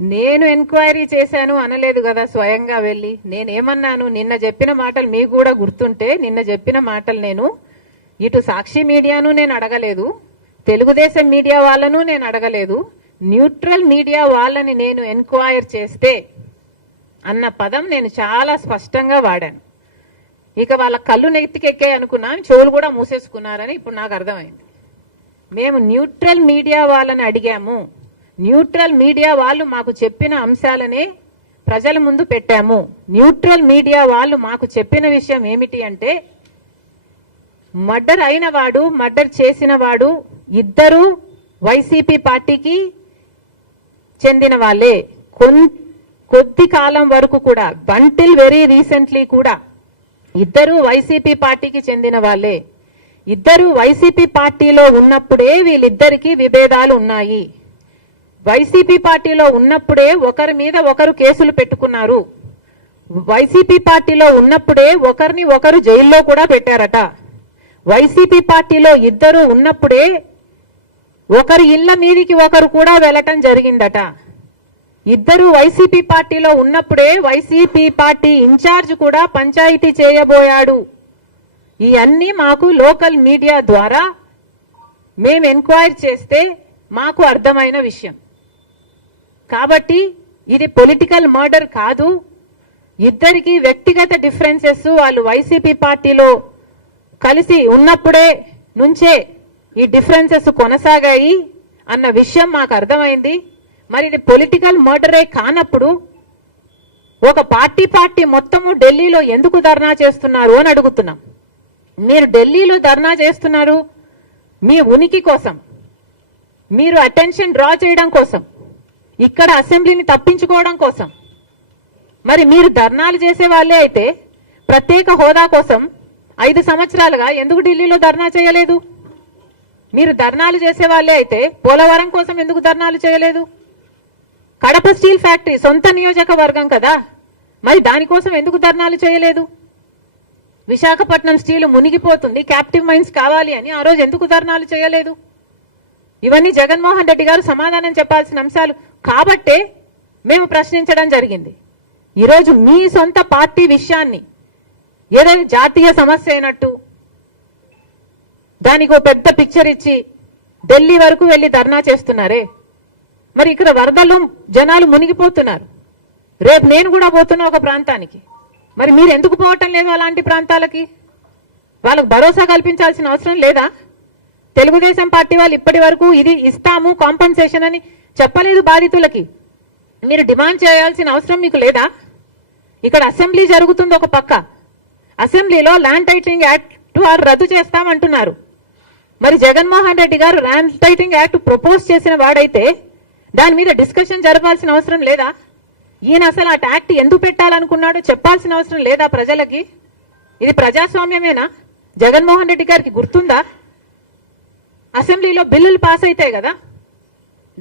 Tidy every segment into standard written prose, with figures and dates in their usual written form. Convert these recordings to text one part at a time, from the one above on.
నేను ఎంక్వైరీ చేశాను అనలేదు కదా స్వయంగా వెళ్ళి. నేనేమన్నాను, నిన్న చెప్పిన మాటలు మీకు కూడా గుర్తుంటే, నిన్న చెప్పిన మాటలు నేను ఇటు సాక్షి మీడియాను నేను అడగలేదు, తెలుగుదేశం మీడియా వాళ్ళను నేను అడగలేదు, న్యూట్రల్ మీడియా వాళ్ళని నేను ఎంక్వైర్ చేస్తే అన్న పదం నేను చాలా స్పష్టంగా వాడాను. ఇక వాళ్ళ కళ్ళు నెత్తికెక్కాయి అనుకున్నాం, చెవులు కూడా మూసేసుకున్నారని ఇప్పుడు నాకు అర్థమైంది. మేము న్యూట్రల్ మీడియా వాళ్ళని అడిగాము, న్యూట్రల్ మీడియా వాళ్ళు మాకు చెప్పిన అంశాలనే ప్రజల ముందు పెట్టాము. న్యూట్రల్ మీడియా వాళ్ళు మాకు చెప్పిన విషయం ఏమిటి అంటే, మర్డర్ అయిన వాడు, మర్డర్ చేసిన వాడు ఇద్దరు వైసీపీ పార్టీకి చెందిన వాళ్ళే. కొద్ది కాలం వరకు కూడా, బంటిల్ వెరీ రీసెంట్లీ కూడా ఇద్దరు వైసీపీ పార్టీకి చెందిన వాళ్ళే. ఇద్దరు వైసీపీ పార్టీలో ఉన్నప్పుడే వీళ్ళిద్దరికీ విభేదాలు ఉన్నాయి. వైసీపీ పార్టీలో ఉన్నప్పుడే ఒకరి మీద ఒకరు కేసులు పెట్టుకున్నారు. వైసీపీ పార్టీలో ఉన్నప్పుడే ఒకరిని ఒకరు జైల్లో కూడా పెట్టారట. వైసీపీ పార్టీలో ఇద్దరు ఉన్నప్పుడే ఒకరి ఇళ్ల మీదికి ఒకరు కూడా వెళ్లటం జరిగిందట. ఇద్దరు వైసీపీ పార్టీలో ఉన్నప్పుడే వైసీపీ పార్టీ ఇన్ఛార్జ్ కూడా పంచాయతీ చేయబోయాడు. ఇవన్నీ మాకు లోకల్ మీడియా ద్వారా మేము ఎంక్వైరీ చేస్తే మాకు అర్థమైన విషయం. కాబట్టి ఇది పొలిటికల్ మర్డర్ కాదు. ఇద్దరికి వ్యక్తిగత డిఫరెన్సెస్, వాళ్ళు వైసీపీ పార్టీలో కలిసి ఉన్నప్పుడే నుంచే ఈ డిఫరెన్సెస్ కొనసాగాయి అన్న విషయం మాకు అర్థమైంది. మరి ఇది పొలిటికల్ మర్డరే కానప్పుడు ఒక పార్టీ మొత్తము ఢిల్లీలో ఎందుకు ధర్నా చేస్తున్నారు అని అడుగుతున్నాం. మీరు ఢిల్లీలో ధర్నా చేస్తున్నారు మీ ఉనికి కోసం, మీరు అటెన్షన్ డ్రా చేయడం కోసం, ఇక్కడ అసెంబ్లీని తప్పించుకోవడం కోసం. మరి మీరు ధర్నాలు చేసే వాళ్ళే అయితే ప్రత్యేక హోదా కోసం 5 సంవత్సరాలుగా ఎందుకు ఢిల్లీలో ధర్నా చేయలేదు? మీరు ధర్నాలు చేసే వాళ్ళే అయితే పోలవరం కోసం ఎందుకు ధర్నాలు చేయలేదు? కడప స్టీల్ ఫ్యాక్టరీ సొంత నియోజకవర్గం కదా, మరి దానికోసం ఎందుకు ధర్నాలు చేయలేదు? విశాఖపట్నం స్టీల్ మునిగిపోతుంది, క్యాప్టివ్ మైన్స్ కావాలి అని ఆ రోజు ఎందుకు ధర్నాలు చేయలేదు? ఇవన్నీ జగన్మోహన్ రెడ్డి గారు సమాధానం చెప్పాల్సిన అంశాలు కాబట్టే మేము ప్రశ్నించడం జరిగింది. ఈరోజు మీ సొంత పార్టీ విషయాన్ని ఏదైనా జాతీయ సమస్య అయినట్టు దానికి ఒక పెద్ద పిక్చర్ ఇచ్చి ఢిల్లీ వరకు వెళ్లి ధర్నా చేస్తున్నారే. మరి ఇక్కడ వరదలు జనాలు మునిగిపోతున్నారు. రేపు నేను కూడా పోతున్నా ఒక ప్రాంతానికి, మరి మీరు ఎందుకు పోవటం లేదు అలాంటి ప్రాంతాలకి? వాళ్ళకు భరోసా కల్పించాల్సిన అవసరం లేదా? తెలుగుదేశం పార్టీ వాళ్ళు ఇప్పటి వరకు ఇది ఇస్తాము కాంపన్సేషన్ అని చెప్పలేదు బాధితులకి. మీరు డిమాండ్ చేయాల్సిన అవసరం మీకు లేదా? ఇక్కడ అసెంబ్లీ జరుగుతుంది ఒక పక్క, అసెంబ్లీలో ల్యాండ్ టైటిలింగ్ యాక్ట్ రద్దు చేస్తామంటున్నారు. మరి జగన్మోహన్ రెడ్డి గారు ల్యాండ్ టైటిలింగ్ యాక్ట్ ప్రపోజ్ చేసిన వాడైతే దాని మీద డిస్కషన్ జరపాల్సిన అవసరం లేదా? ఈయన అసలు ఆ యాక్ట్ ఎందుకు పెట్టాలనుకున్నాడో చెప్పాల్సిన అవసరం లేదా ప్రజలకి? ఇది ప్రజాస్వామ్యమేనా? జగన్మోహన్ రెడ్డి గారికి గుర్తుందా? అసెంబ్లీలో బిల్లులు పాస్ అవుతాయి కదా,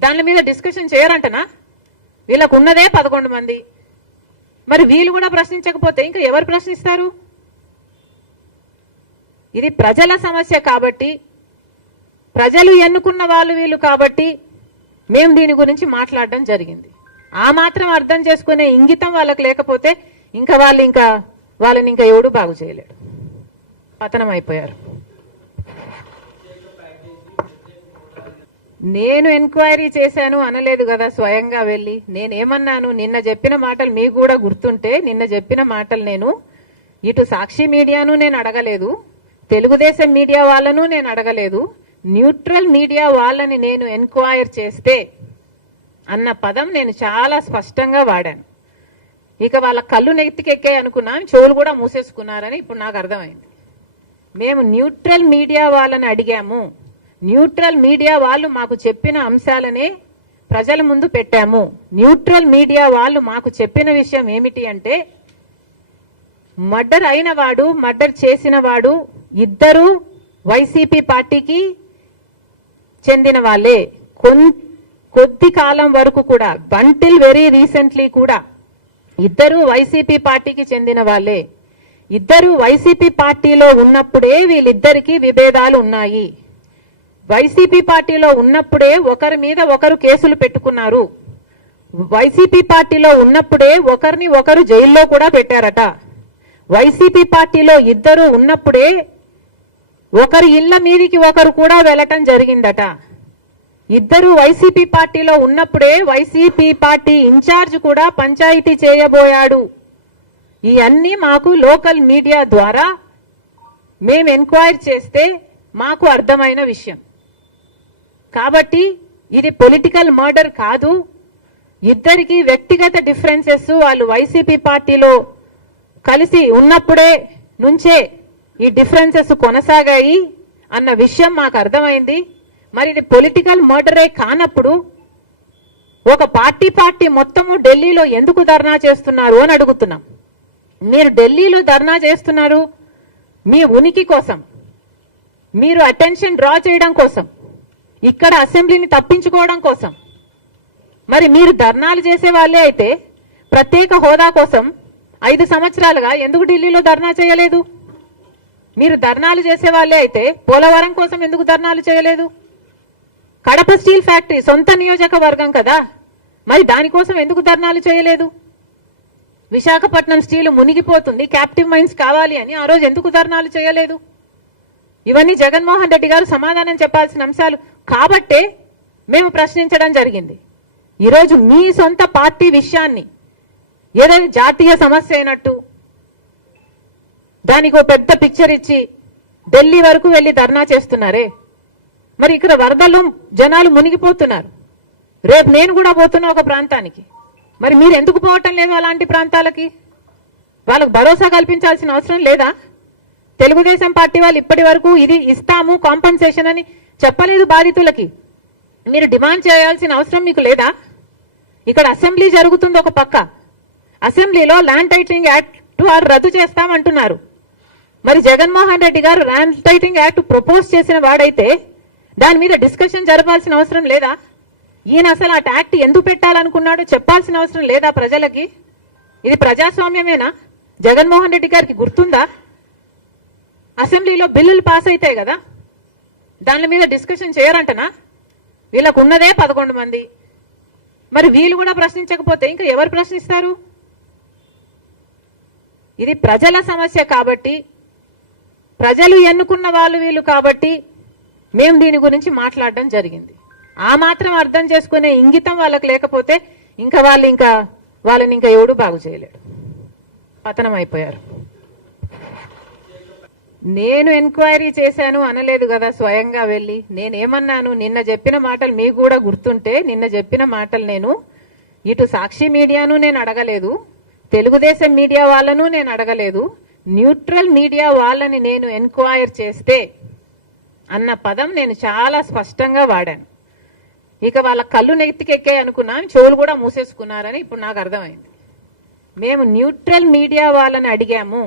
దాని మీద డిస్కషన్ చేయరంటనా? వీళ్ళకు ఉన్నదే 11 మంది, మరి వీళ్ళు కూడా ప్రశ్నించకపోతే ఇంకా ఎవరు ప్రశ్నిస్తారు? ఇది ప్రజల సమస్య కాబట్టి, ప్రజలు ఎన్నుకున్న వాళ్ళు వీళ్ళు కాబట్టి మేము దీని గురించి మాట్లాడడం జరిగింది. ఆ మాత్రం అర్థం చేసుకునే ఇంగితం వాళ్ళకి లేకపోతే ఇంకా వాళ్ళని ఇంకా ఎవడు బాగు చేయలేడు. పతనం అయిపోయారు. నేను ఎంక్వైరీ చేశాను అనలేదు కదా స్వయంగా వెళ్ళి. నేనేమన్నాను, నిన్న చెప్పిన మాటలు మీకు కూడా గుర్తుంటే, నిన్న చెప్పిన మాటలు నేను ఇటు సాక్షి మీడియాను నేను అడగలేదు, తెలుగుదేశం మీడియా వాళ్ళను నేను అడగలేదు, న్యూట్రల్ మీడియా వాళ్ళని నేను ఎంక్వైర్ చేస్తే అన్న పదం నేను చాలా స్పష్టంగా వాడాను. ఇక వాళ్ళ కళ్ళు నెత్తికెక్కాయి అనుకున్నాం, చెవులు కూడా మూసేసుకున్నారని ఇప్పుడు నాకు అర్థమైంది. మేము న్యూట్రల్ మీడియా వాళ్ళని అడిగాము, న్యూట్రల్ మీడియా వాళ్ళు మాకు చెప్పిన అంశాలనే ప్రజల ముందు పెట్టాము. న్యూట్రల్ మీడియా వాళ్ళు మాకు చెప్పిన విషయం ఏమిటి అంటే, మర్డర్ అయిన వాడు, మర్డర్ చేసిన వాడు ఇద్దరు వైసీపీ పార్టీకి చెందిన వాళ్ళే. కొద్ది కాలం వరకు కూడా, బంటిల్ వెరీ రీసెంట్లీ కూడా ఇద్దరు వైసీపీ పార్టీకి చెందిన వాళ్ళే. ఇద్దరు వైసీపీ పార్టీలో ఉన్నప్పుడే వీళ్ళిద్దరికీ విభేదాలు ఉన్నాయి. వైసీపీ పార్టీలో ఉన్నప్పుడే ఒకరి మీద ఒకరు కేసులు పెట్టుకున్నారు. వైసీపీ పార్టీలో ఉన్నప్పుడే ఒకరిని ఒకరు జైల్లో కూడా పెట్టారట. వైసీపీ పార్టీలో ఇద్దరు ఉన్నప్పుడే ఒకరి ఇళ్ల మీదికి ఒకరు కూడా వెళ్ళటం జరిగిందట. ఇద్దరు వైసీపీ పార్టీలో ఉన్నప్పుడే వైసీపీ పార్టీ ఇన్ఛార్జ్ కూడా పంచాయతీ చేయబోయాడు. ఇవన్నీ మాకు లోకల్ మీడియా ద్వారా మేము ఎంక్వైరీ చేస్తే మాకు అర్థమైన విషయం. కాబట్టి ఇది పొలిటికల్ మర్డర్ కాదు. ఇద్దరికి వ్యక్తిగత డిఫరెన్సెస్ వాళ్ళు వైసీపీ పార్టీలో కలిసి ఉన్నప్పుడే నుంచే ఈ డిఫరెన్సెస్ కొనసాగాయి అన్న విషయం మాకు అర్థమైంది. మరి ఇది పొలిటికల్ మర్డరే కానప్పుడు ఒక పార్టీ మొత్తము ఢిల్లీలో ఎందుకు ధర్నా చేస్తున్నారు అని అడుగుతున్నాం. మీరు ఢిల్లీలో ధర్నా చేస్తున్నారు మీ ఉనికి కోసం, మీరు అటెన్షన్ డ్రా చేయడం కోసం, ఇక్కడ అసెంబ్లీని తప్పించుకోవడం కోసం. మరి మీరు ధర్నాలు చేసే వాళ్ళే అయితే ప్రత్యేక హోదా కోసం 5 సంవత్సరాలుగా ఎందుకు ఢిల్లీలో ధర్నా చేయలేదు? మీరు ధర్నాలు చేసే వాళ్ళే అయితే పోలవరం కోసం ఎందుకు ధర్నాలు చేయలేదు? కడప స్టీల్ ఫ్యాక్టరీ సొంత నియోజకవర్గం కదా, మరి దానికోసం ఎందుకు ధర్నాలు చేయలేదు? విశాఖపట్నం స్టీల్ మునిగిపోతుంది, క్యాప్టివ్ మైన్స్ కావాలి అని ఆ రోజు ఎందుకు ధర్నాలు చేయలేదు? ఇవన్నీ జగన్మోహన్ రెడ్డి గారు సమాధానం చెప్పాల్సిన అంశాలు కాబట్టే మేము ప్రశ్నించడం జరిగింది. ఈరోజు మీ సొంత పార్టీ విషయాన్ని ఏదైనా జాతీయ సమస్య అయినట్టు దానికి ఒక పెద్ద పిక్చర్ ఇచ్చి ఢిల్లీ వరకు వెళ్లి ధర్నా చేస్తున్నారే. మరి ఇక్కడ వరదలు జనాలు మునిగిపోతున్నారు. రేపు నేను కూడా పోతున్నా ఒక ప్రాంతానికి, మరి మీరు ఎందుకు పోవటం లేదు అలాంటి ప్రాంతాలకి? వాళ్ళకు భరోసా కల్పించాల్సిన అవసరం లేదా? తెలుగుదేశం పార్టీ వాళ్ళు ఇప్పటి వరకు ఇది ఇస్తాము కాంపన్సేషన్ అని చెప్పలేదు బాధితులకి. మీరు డిమాండ్ చేయాల్సిన అవసరం మీకు లేదా? ఇక్కడ అసెంబ్లీ జరుగుతుంది ఒక పక్క, అసెంబ్లీలో ల్యాండ్ టైటిలింగ్ యాక్ట్ రద్దు చేస్తామంటున్నారు. మరి జగన్మోహన్ రెడ్డి గారు ల్యాండ్ టైటిలింగ్ యాక్ట్ ప్రపోజ్ చేసిన వాడైతే దాని మీద డిస్కషన్ జరపాల్సిన అవసరం లేదా? ఈయన అసలు ఆ యాక్ట్ ఎందుకు పెట్టాలనుకున్నాడో చెప్పాల్సిన అవసరం లేదా ప్రజలకి? ఇది ప్రజాస్వామ్యమేనా? జగన్మోహన్ రెడ్డి గారికి గుర్తుందా? అసెంబ్లీలో బిల్లులు పాస్ అవుతాయి కదా, దాని మీద డిస్కషన్ చేయరంటనా? వీళ్ళకు ఉన్నదే 11 మంది, మరి వీళ్ళు కూడా ప్రశ్నించకపోతే ఇంకా ఎవరు ప్రశ్నిస్తారు? ఇది ప్రజల సమస్య కాబట్టి, ప్రజలు ఎన్నుకున్న వాళ్ళు వీళ్ళు కాబట్టి మేము దీని గురించి మాట్లాడడం జరిగింది. ఆ మాత్రం అర్థం చేసుకునే ఇంగితం వాళ్ళకి లేకపోతే ఇంకా వాళ్ళని ఇంకా ఎవడు బాగు చేయలేడు. పతనం అయిపోయారు. నేను ఎంక్వైరీ చేశాను అనలేదు కదా స్వయంగా వెళ్ళి. నేనేమన్నాను? నిన్న చెప్పిన మాటలు మీకు కూడా గుర్తుంటే, నిన్న చెప్పిన మాటలు నేను ఇటు సాక్షి మీడియాను నేను అడగలేదు, తెలుగుదేశం మీడియా వాళ్ళను నేను అడగలేదు, న్యూట్రల్ మీడియా వాళ్ళని నేను ఎంక్వైరీ చేస్తే అన్న పదం నేను చాలా స్పష్టంగా వాడాను. ఇక వాళ్ళ కళ్ళు నెత్తికెక్కాయి అనుకున్నాను, చెవులు కూడా మూసేసుకున్నారని ఇప్పుడు నాకు అర్థమైంది. మేము న్యూట్రల్ మీడియా వాళ్ళని అడిగాము,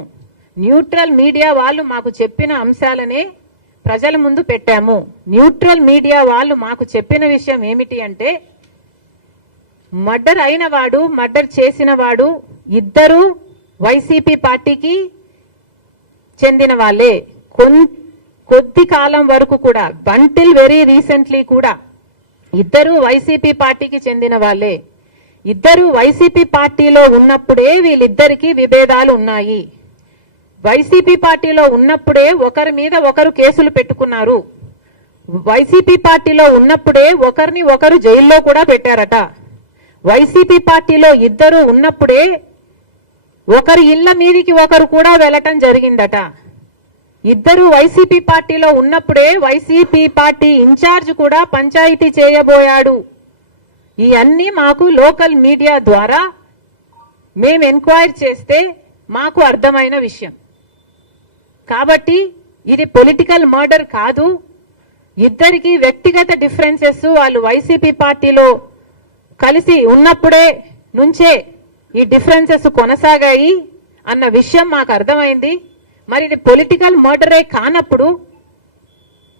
న్యూట్రల్ మీడియా వాళ్ళు మాకు చెప్పిన అంశాలనే ప్రజల ముందు పెట్టాము. న్యూట్రల్ మీడియా వాళ్ళు మాకు చెప్పిన విషయం ఏమిటి అంటే, మర్డర్ అయిన వాడు, మర్డర్ చేసిన వాడు ఇద్దరు వైసీపీ పార్టీకి చెందిన వాళ్ళే. కొద్ది కాలం వరకు కూడా, బంటిల్ వెరీ రీసెంట్లీ కూడా ఇద్దరు వైసీపీ పార్టీకి చెందిన వాళ్ళే. ఇద్దరు వైసీపీ పార్టీలో ఉన్నప్పుడే వీళ్ళిద్దరికీ విభేదాలు ఉన్నాయి. వైసీపీ పార్టీలో ఉన్నప్పుడే ఒకరి మీద ఒకరు కేసులు పెట్టుకున్నారు. వైసీపీ పార్టీలో ఉన్నప్పుడే ఒకరిని ఒకరు జైల్లో కూడా పెట్టారట. వైసీపీ పార్టీలో ఇద్దరు ఉన్నప్పుడే ఒకరి ఇళ్ల మీదికి ఒకరు కూడా వెళ్ళటం జరిగిందట. ఇద్దరు వైసీపీ పార్టీలో ఉన్నప్పుడే వైసీపీ పార్టీ ఇన్ఛార్జ్ కూడా పంచాయతీ చేయబోయాడు. ఇవన్నీ మాకు లోకల్ మీడియా ద్వారా మేము ఎంక్వైరీ చేస్తే మాకు అర్థమైన విషయం. కాబట్టి ఇది పొలిటికల్ మర్డర్ కాదు. ఇద్దరికి వ్యక్తిగత డిఫరెన్సెస్ వాళ్ళు వైసీపీ పార్టీలో కలిసి ఉన్నప్పుడే నుంచే ఈ డిఫరెన్సెస్ కొనసాగాయి అన్న విషయం మాకు అర్థమైంది. మరి ఇది పొలిటికల్ మర్డరే కానప్పుడు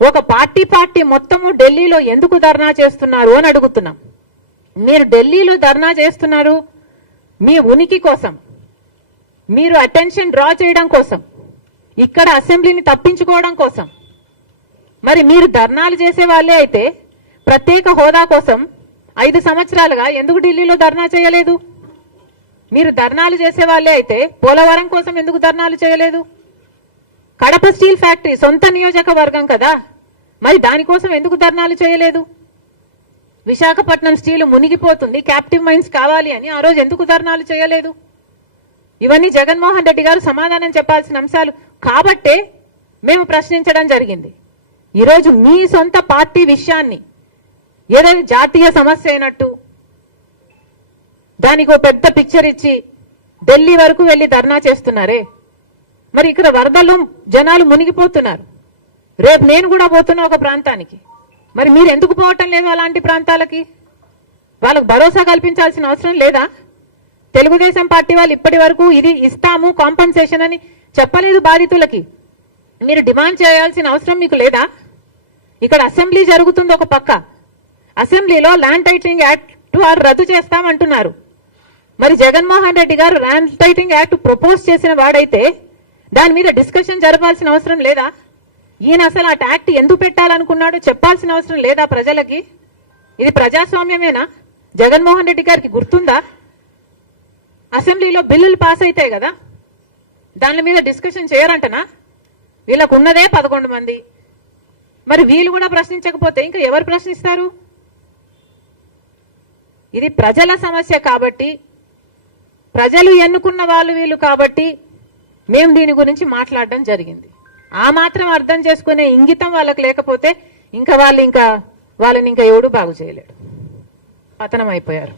ఒక పార్టీ మొత్తము ఢిల్లీలో ఎందుకు ధర్నా చేస్తున్నారు అని అడుగుతున్నాం. మీరు ఢిల్లీలో ధర్నా చేస్తున్నారు మీ ఉనికి కోసం, మీరు అటెన్షన్ డ్రా చేయడం కోసం, ఇక్కడ అసెంబ్లీని తప్పించుకోవడం కోసం. మరి మీరు ధర్నాలు చేసే వాళ్ళే అయితే ప్రత్యేక హోదా కోసం 5 సంవత్సరాలుగా ఎందుకు ఢిల్లీలో ధర్నా చేయలేదు? మీరు ధర్నాలు చేసే వాళ్ళే అయితే పోలవరం కోసం ఎందుకు ధర్నాలు చేయలేదు? కడప స్టీల్ ఫ్యాక్టరీ సొంత నియోజకవర్గం కదా, మరి దానికోసం ఎందుకు ధర్నాలు చేయలేదు? విశాఖపట్నం స్టీల్ మునిగిపోతుంది, క్యాప్టివ్ మైన్స్ కావాలి అని ఆ రోజు ఎందుకు ధర్నాలు చేయలేదు? ఇవన్నీ జగన్మోహన్ రెడ్డి గారు సమాధానం చెప్పాల్సిన అంశాలు కాబట్టే మేము ప్రశ్నించడం జరిగింది. ఈరోజు మీ సొంత పార్టీ విషయాన్ని ఏదైనా జాతీయ సమస్య అయినట్టు దానికి ఒక పెద్ద పిక్చర్ ఇచ్చి ఢిల్లీ వరకు వెళ్లి ధర్నా చేస్తున్నారే, మరి ఇక్కడ వరదలు జనాలు మునిగిపోతున్నారు. రేపు నేను కూడా పోతున్నా ఒక ప్రాంతానికి, మరి మీరు ఎందుకు పోవటం లేదు అలాంటి ప్రాంతాలకి? వాళ్ళకు భరోసా కల్పించాల్సిన అవసరం లేదా? తెలుగుదేశం పార్టీ వాళ్ళు ఇప్పటి వరకు ఇది ఇస్తాము కాంపన్సేషన్ అని చెప్పలేదు బాధితులకి. మీరు డిమాండ్ చేయాల్సిన అవసరం మీకు లేదా? ఇక్కడ అసెంబ్లీ జరుగుతుంది ఒక పక్క, అసెంబ్లీలో ల్యాండ్ టైటిలింగ్ యాక్ట్ రద్దు చేస్తామంటున్నారు. మరి జగన్మోహన్ రెడ్డి గారు ల్యాండ్ టైటిలింగ్ యాక్ట్ ప్రపోజ్ చేసిన వాడైతే దాని మీద డిస్కషన్ జరపాల్సిన అవసరం లేదా? ఈయన అసలు ఆ యాక్ట్ ఎందుకు పెట్టాలనుకున్నాడో చెప్పాల్సిన అవసరం లేదా ప్రజలకి? ఇది ప్రజాస్వామ్యమేనా? జగన్మోహన్ రెడ్డి గారికి గుర్తుందా? అసెంబ్లీలో బిల్లులు పాస్ అవుతాయి కదా, దాని మీద డిస్కషన్ చేయరంటనా? వీళ్ళకు ఉన్నదే 11 మంది, మరి వీళ్ళు కూడా ప్రశ్నించకపోతే ఇంకా ఎవరు ప్రశ్నిస్తారు? ఇది ప్రజల సమస్య కాబట్టి, ప్రజలు ఎన్నుకున్న వాళ్ళు వీళ్ళు కాబట్టి మేము దీని గురించి మాట్లాడడం జరిగింది. ఆ మాత్రం అర్థం చేసుకునే ఇంగితం వాళ్ళకి లేకపోతే ఇంకా వాళ్ళని ఇంకా ఎవడు బాగు చేయలేడు, పతనం అయిపోయారు.